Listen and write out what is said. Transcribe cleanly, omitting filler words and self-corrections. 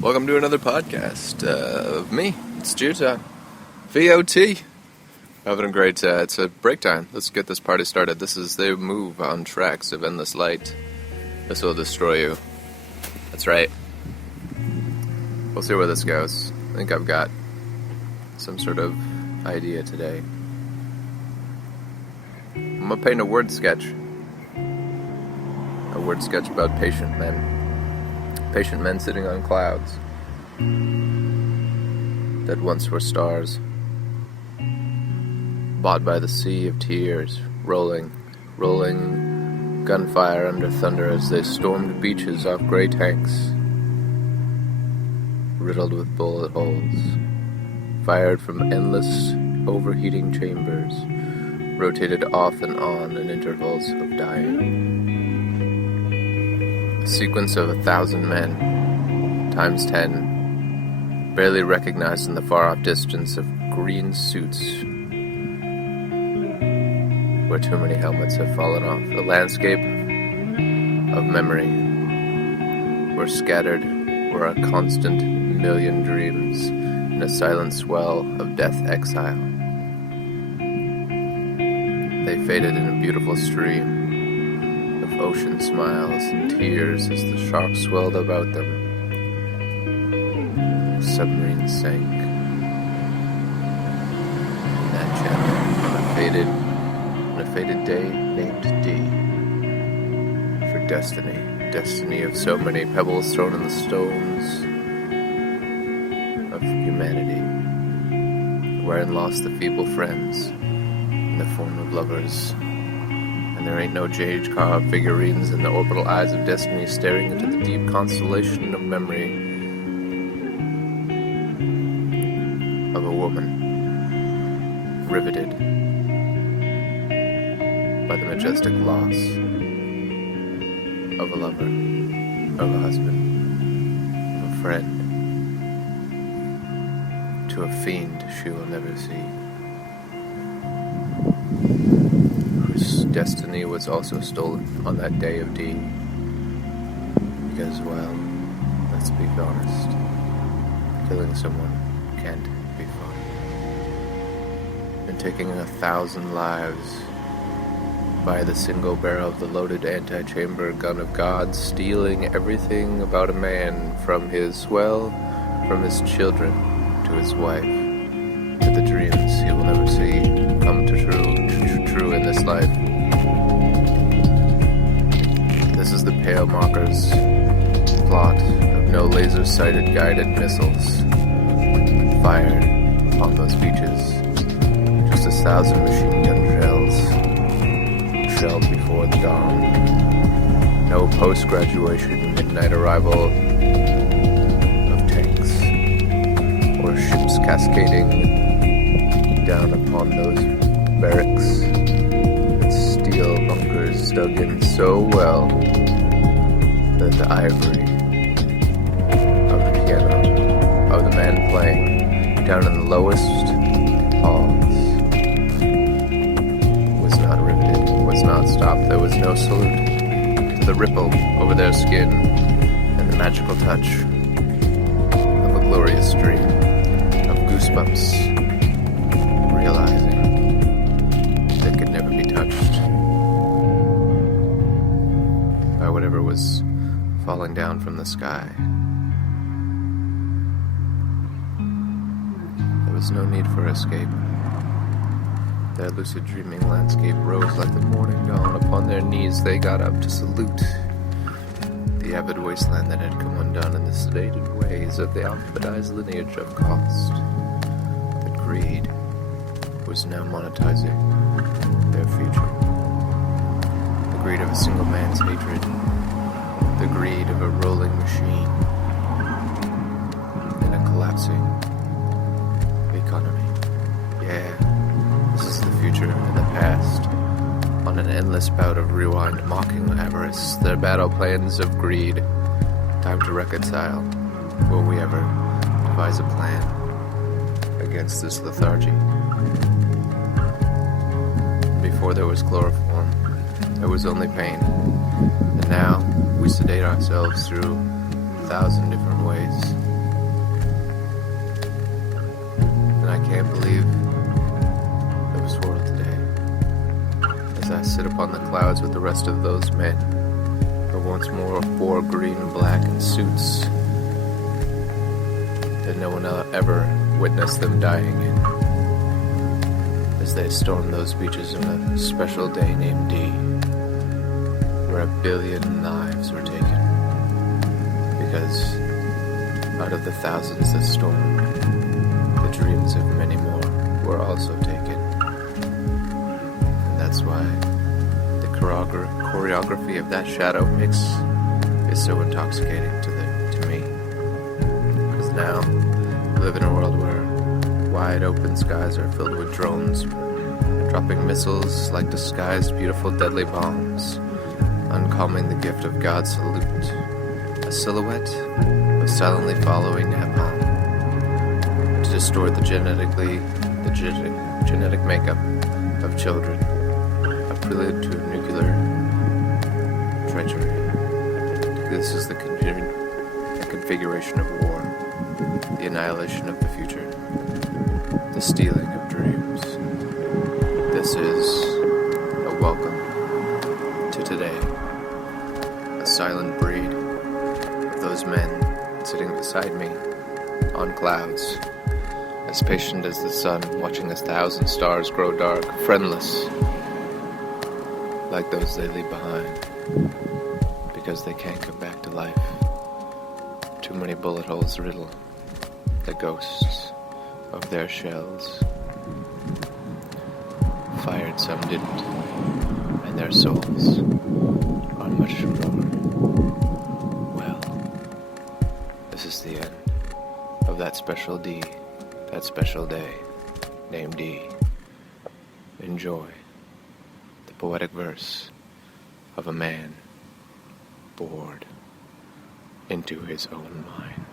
Welcome to another podcast of me. It's Juton. VoT. Having a great, it's a break time. Let's get this party started. This is the move on tracks of endless light. This will destroy you. That's right. We'll see where this goes. I think I've got some sort of idea today. I'm gonna paint a word sketch. A word sketch about patient men. Patient men sitting on clouds that once were stars, bought by the sea of tears, rolling gunfire under thunder as they stormed beaches off gray tanks, riddled with bullet holes, fired from endless overheating chambers, rotated off and on in intervals of dying. A sequence of 1,000 men, times 10, barely recognized in the far-off distance of green suits where too many helmets have fallen off. A landscape of memory, where scattered were a constant million dreams in a silent swell of death exile. They faded in a beautiful stream of ocean smiles and tears as the sharks swelled about them. Submarines sank in that channel on a faded day named D. For destiny of so many pebbles thrown in the stones of humanity, wherein lost the feeble friends in the form of lovers. And there ain't no jade-carved figurines in the orbital eyes of destiny staring into the deep constellation of memory of a woman riveted by the majestic loss of a lover, of a husband, of a friend, to a fiend she will never see. Destiny was also stolen on that day of D. Because, well, let's be honest, killing someone can't be fun. And taking 1,000 lives by the single barrel of the loaded anti-chamber gun of God, stealing everything about a man from his children to his wife, to the dreams he will never see come to true in this life. This is the pale mocker's plot of no laser-sighted guided missiles fired upon those beaches. Just 1,000 machine gun shelled before the dawn. No post-graduation midnight arrival of tanks or ships cascading down upon those barracks. Steel bunkers dug in so well that the ivory of the piano, of the man playing down in the lowest halls, was not riveted, was not stopped. There was no salute to the ripple over their skin and the magical touch of a glorious dream, of goosebumps, realizing they could never be touched by whatever was falling down from the sky. There was no need for escape. Their lucid dreaming landscape rose like the morning dawn. Upon their knees they got up to salute the avid wasteland that had come undone in the sedated ways of the alphabetized lineage of cost. That greed was now monetizing their future. The greed of a single man's hatred. The greed of a rolling machine. In a collapsing economy. Yeah, this is the future and the past. On an endless bout of rewind, mocking avarice. Their battle plans of greed. Time to reconcile. Will we ever devise a plan against this lethargy? Before there was chloroform, there was only pain. And now we sedate ourselves through 1,000 different ways. can't believe it was world today. As I sit upon the clouds with the rest of those men who once more wore green and black in suits that no one ever witnessed them dying in, as they stormed those beaches on a special day named D, where 1 billion lives were taken. Because out of the thousands that stormed, the dreams of many more were also taken. And that's why the choreography of that shadow mix is so intoxicating to me. Because now we live in a world where wide open skies are filled with drones, dropping missiles like disguised beautiful deadly bombs, uncalming the gift of God's salute, a silhouette of silently following napalm to distort the genetic makeup of children, a prelude to nuclear treachery. This is the configuration of war, the annihilation of the future, the stealing of dreams. This is a welcome to today, a silent breed of those men sitting beside me on clouds, as patient as the sun, watching 1,000 stars grow dark, friendless, like those they leave behind, because they can't come back to life. Too many bullet holes riddle the ghosts of their shells. Fired, some didn't, and their souls are much more. Well, this is the end of that special D, that special day named D. Enjoy the poetic verse of a man bored into his own mind.